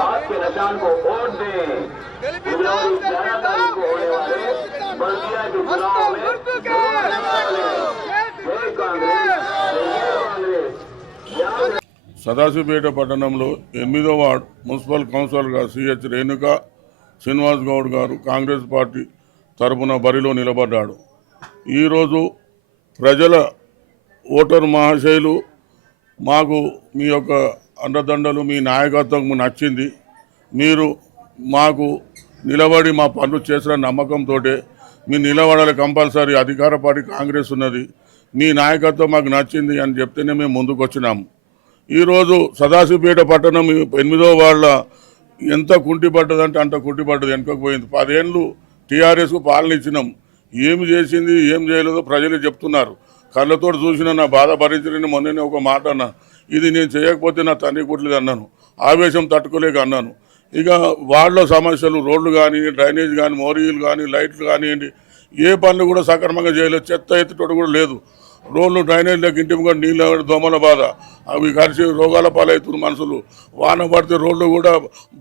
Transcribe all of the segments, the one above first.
आपके निशान को वोट दें। को होने वाले बल्दिया के चुनाव में సదాశివపేట పట్టణంలో 8వ వార్డు మున్సిపల్ కౌన్సిలర్గా సిహెచ్ రేణుక శ్రీనివాస్ గౌడ్ గారు కాంగ్రెస్ పార్టీ తరఫున బరిలో నిలబడ్డాడు. ఈరోజు ప్రజల ఓటరు మహాశయులు మాకు మీ యొక్క అండదండలు మీ నాయకత్వం నచ్చింది, మీరు మాకు నిలబడి మా పనులు చేసిన నమ్మకంతో మీరు నిలబడాలి, కంపల్సరీ అధికార పార్టీ కాంగ్రెస్ ఉన్నది, మీ నాయకత్వం మాకు నచ్చింది అని చెప్తేనే మేము ముందుకు వచ్చినాము. ఈరోజు సదాశివపేట పట్టణం 8వ వార్డుల ఎంత కుంటిపడ్డదంటే అంత కుంటిపడ్డది, వెనుకపోయింది. 10 ఏళ్ళు టీఆర్ఎస్కు పాలన ఇచ్చినాం, ఏమి చేసింది ఏం చేయలేదో ప్రజలు చెప్తున్నారు. కళ్ళతో చూసిన నా బాధ భరించలేని మొన్ననే ఒక మాట అన్నా, ఇది నేను చేయకపోతే నా తండ్రి కుట్లేదు అన్నాను, ఆవేశం తట్టుకోలేక అన్నాను. ఇక వార్డులో సమస్యలు, రోడ్లు కానీ, డ్రైనేజ్ కానీ, మోరీలు కానీ, లైట్లు కానివ్వండి, ఏ పనులు కూడా సక్రమంగా చేయలేదు. చెత్త ఎత్తుటోడు కూడా లేదు. రోడ్లు డ్రైనేజ్లోకి ఇంటి కూడా నీళ్ళ దోమల బాధ, అవి కలిసి రోగాల పాలవుతున్నారు మనుషులు. వాన పడితే రోడ్లు కూడా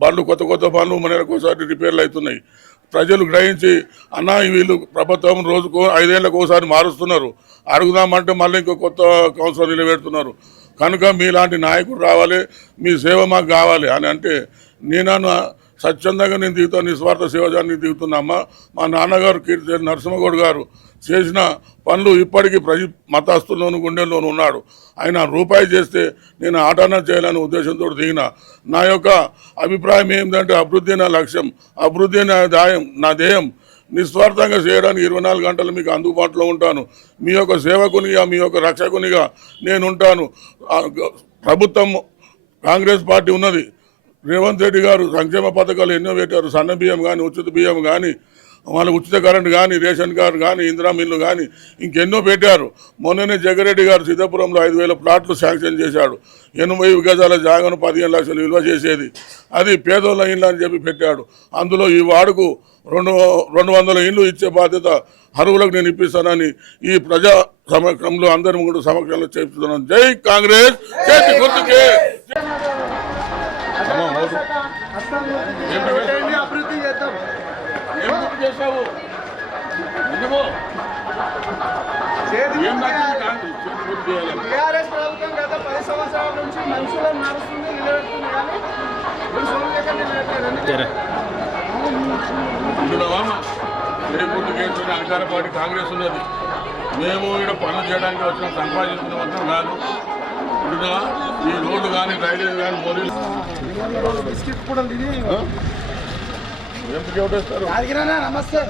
బండ్లు కొత్త బండ్లు నెలకోసారి రిపేర్లు అవుతున్నాయి. ప్రజలు గ్రహించి అన్న వీళ్ళు ప్రభుత్వం రోజుకు 5 ఏళ్ళకు ఒకసారి మారుస్తున్నారు, అడుగుదామంటే మళ్ళీ ఇంకో కొత్త కౌన్సిలర్ నిలబెడుతున్నారు. కనుక మీలాంటి నాయకుడు రావాలి, మీ సేవ మాకు కావాలి అని అంటే నేను స్వచ్ఛందంగా నేను దిగుతాను, నిస్వార్థ సేవజాన్ని దిగుతున్నామ్మా. మా నాన్నగారు కీర్తి నరసింహగౌడ్ గారు చేసిన పనులు ఇప్పటికీ మతస్థుల్లోనూ గుండెల్లోనూ ఉన్నాడు. ఆయన రూపాయి చేస్తే నేను ఆటన చేయాలనే ఉద్దేశంతో దిగిన. నా యొక్క అభిప్రాయం ఏంటంటే అభివృద్ధి నా లక్ష్యం, అభివృద్ధి నా ధ్యేయం. నిస్వార్థంగా చేయడానికి 24 గంటలు మీకు అందుబాటులో ఉంటాను. మీ యొక్క సేవకునిగా, మీ యొక్క రక్షకునిగా నేను ఉంటాను. ప్రభుత్వం కాంగ్రెస్ పార్టీ ఉన్నది, రేవంత్ రెడ్డి గారు సంక్షేమ పథకాలు ఎన్నో పెట్టారు. సన్న బియ్యం కానీ, ఉచిత బియ్యం కానీ, వాళ్ళ ఉచిత కరెంటు కానీ, రేషన్ కార్డు కానీ, ఇందిరా మిల్లు కానీ ఇంకెన్నో పెట్టారు. మొన్ననే జగ్గారెడ్డి గారు సిద్ధాపురంలో 5,000 ప్లాట్లు శాంక్షన్ చేశాడు. 80 గజాల జాగాను 15 లక్షలు విలువ చేసేది, అది పేదోళ్ళ ఇళ్ళు అని చెప్పి పెట్టాడు. అందులో ఈ వార్డుకు 200 ఇళ్ళు ఇచ్చే బాధ్యత అర్హులకు నేను ఇప్పిస్తానని ఈ ప్రజా సమక్షంలో అందరి కూడా సమక్షంలో చెప్తున్నాను. జై కాంగ్రెస్, చేతి గుర్తుకే. చేసావు టీఆర్ఎస్ ప్రభుత్వం గత 10 సంవత్సరాల నుంచి మనుషులను నడుస్తుంది, నిలబెడుతుంది, కానీ అధికార పార్టీ కాంగ్రెస్ ఉన్నది. మేము ఇక్కడ పనులు చేయడానికి వచ్చిన సంపాదించిన మాత్రం కాదు. ఇప్పుడు ఈ రోడ్లు కానీ, రైల్వే కానీ, మోరీలు ఎందుకు ఎవరేస్తారు? నమస్తే.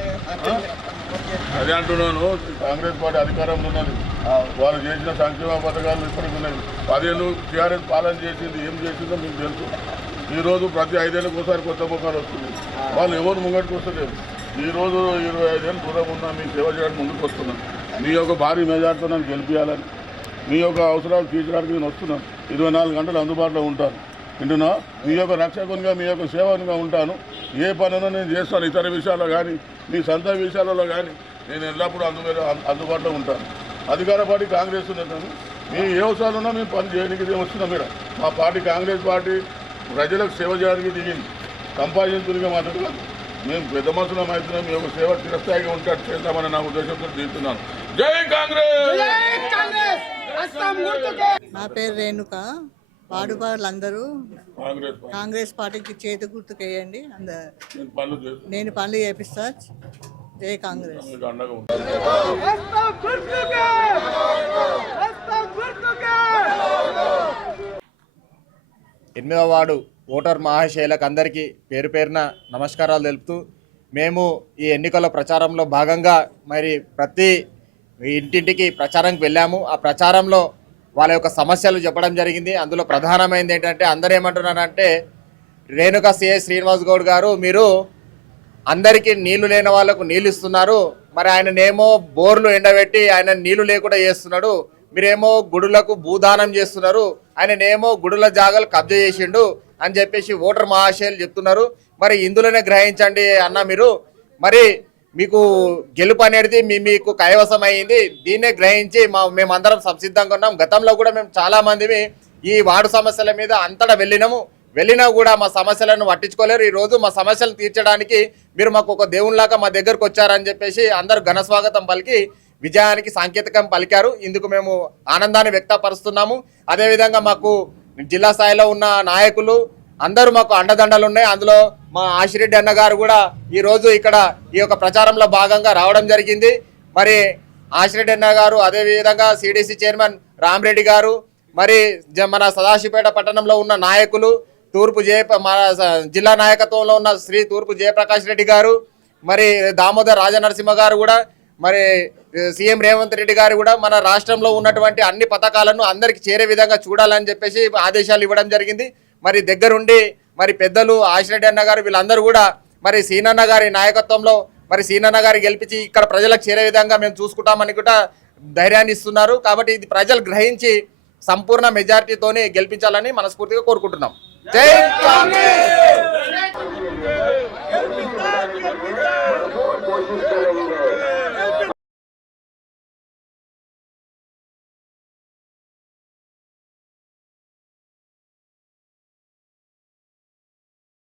అదే అంటున్నాను, కాంగ్రెస్ పార్టీ అధికారంలో ఉన్నది, వాళ్ళు చేసిన సంక్షేమ పథకాలు ఇప్పటికి ఉన్నాయి. 10 ఏళ్ళు టీఆర్ఎస్ పాలన చేసింది, ఏం చేసిందో మీకు తెలుసు. ఈరోజు ప్రతి 5 ఏళ్ళకి ఒకసారి కొత్త ముఖాలు వస్తుంది, వాళ్ళు ఎవరు ముంగటికి వస్తలేరు. ఈరోజు 25 ఏళ్ళు దూరం ఉన్నా మీ సేవ చేయడానికి ముందుకు వస్తున్నాను. మీ యొక్క భారీ మెజార్టీతో నన్ను గెలిపించాలని, మీ యొక్క అవసరాలు తీర్చడానికి నేను వస్తున్నాను. 24 గంటలు అందుబాటులో ఉంటాను. వింటున్నా, మీ యొక్క రక్షకునిగా, మీ యొక్క సేవకునిగా ఉంటాను. ఏ పనులను నేను చేస్తాను, ఇతర విషయాల్లో కానీ, మీ సొంత విషయాలలో కానీ నేను ఎల్లప్పుడూ అందుబాటులో ఉంటాను. అధికార పార్టీ కాంగ్రెస్ ఉన్నదని మీ ఏ అవసరాలున్నా మేము పని చేయడానికి వస్తున్నాం. మీరు మా పార్టీ కాంగ్రెస్ పార్టీ ప్రజలకు సేవ చేయడానికి దిగింది, సంపాదించునిగా మాత్రం కాదు. మేము పెద్ద మనుషులం అవుతున్నాం, మీ యొక్క సేవ చిరస్థాయిగా ఉంటాడు చేద్దామని నా ఉద్దేశంతో దిగుతున్నాను. జై కాంగ్రెస్. నా పేరు రేణుక. వార్డు వాళ్ళందరూ కాంగ్రెస్ పార్టీకి చేతి గుర్తుకేయండి. నేను పనులు చేపిస్తా. జై కాంగ్రెస్. 8వ వార్డు ఓటర్ మహాశయులకు అందరికీ పేరు పేరున నమస్కారాలు తెలుపుతూ, మేము ఈ ఎన్నికల ప్రచారంలో భాగంగా మరి ప్రతి ఇంటింటికి ప్రచారంకి వెళ్ళాము. ఆ ప్రచారంలో వాళ్ళ యొక్క సమస్యలు చెప్పడం జరిగింది. అందులో ప్రధానమైనది ఏంటంటే, అందరూ ఏమంటున్నారంటే, రేణుకా సిఎస్ శ్రీనివాస్ గౌడ్ గారు మీరు అందరికీ నీళ్లు లేని వాళ్ళకు నీళ్ళు ఇస్తున్నారు, మరి ఆయననేమో బోర్లు ఎండబెట్టి ఆయన నీళ్లు లేకుండా చేస్తున్నాడు, మీరేమో గుడులకు భూదానం చేస్తున్నారు, ఆయననేమో గుడుల జాగాలు కబ్జా చేసిండు అని చెప్పేసి ఓటర్ మహాశయులు చెప్తున్నారు. మరి ఇందులోనే గ్రహించండి అన్న మీరు, మరి మీకు గెలుపు అనేది మీకు కైవసం అయింది. దీన్నే గ్రహించి మేమందరం సంసిద్ధంగా ఉన్నాం. గతంలో కూడా మేము చాలా మందిని ఈ వార్డు సమస్యల మీద అంతటా వెళ్ళినా కూడా మా సమస్యలను పట్టించుకోలేరు. ఈ రోజు మా సమస్యలు తీర్చడానికి మీరు మాకు ఒక దేవునిలాగా మా దగ్గరకు వచ్చారని చెప్పేసి అందరూ ఘన స్వాగతం పలికి విజయానికి సాంకేతికం పలికారు. ఇందుకు మేము ఆనందాన్ని వ్యక్తపరుస్తున్నాము. అదేవిధంగా మాకు జిల్లా స్థాయిలో ఉన్న నాయకులు అందరూ మాకు అండదండలు ఉన్నాయి. అందులో మా ఆశిరెడ్డి అన్న గారు కూడా ఈరోజు ఇక్కడ ఈ యొక్క ప్రచారంలో భాగంగా రావడం జరిగింది. మరి ఆశిరెడ్డి అన్న గారు, అదేవిధంగా సిడిసి చైర్మన్ రామరెడ్డి గారు, మరి మన సదాశివపేట పట్టణంలో ఉన్న నాయకులు, మన జిల్లా నాయకత్వంలో ఉన్న శ్రీ తూర్పు జయప్రకాష్ రెడ్డి గారు, మరి దామోదర్ రాజనరసింహ గారు కూడా, మరి సీఎం రేవంత్ రెడ్డి గారు కూడా మన రాష్ట్రంలో ఉన్నటువంటి అన్ని పథకాలను అందరికి చేరే విధంగా చూడాలని చెప్పేసి ఆదేశాలు ఇవ్వడం జరిగింది. మరి దగ్గరుండి మరి పెద్దలు ఆశిరెడ్డి అన్న గారు వీళ్ళందరూ కూడా మరి సీనన్న గారి నాయకత్వంలో మరి సీనన్న గారి గెలిపించి ఇక్కడ ప్రజలకు చేరే విధంగా మేము చూసుకుంటామని కూడా ధైర్యాన్ని ఇస్తున్నారు. కాబట్టి ఇది ప్రజలు గ్రహించి సంపూర్ణ మెజారిటీతోనే గెలిపించాలని మనస్ఫూర్తిగా కోరుకుంటున్నాం. జై కాంగ్రెస్.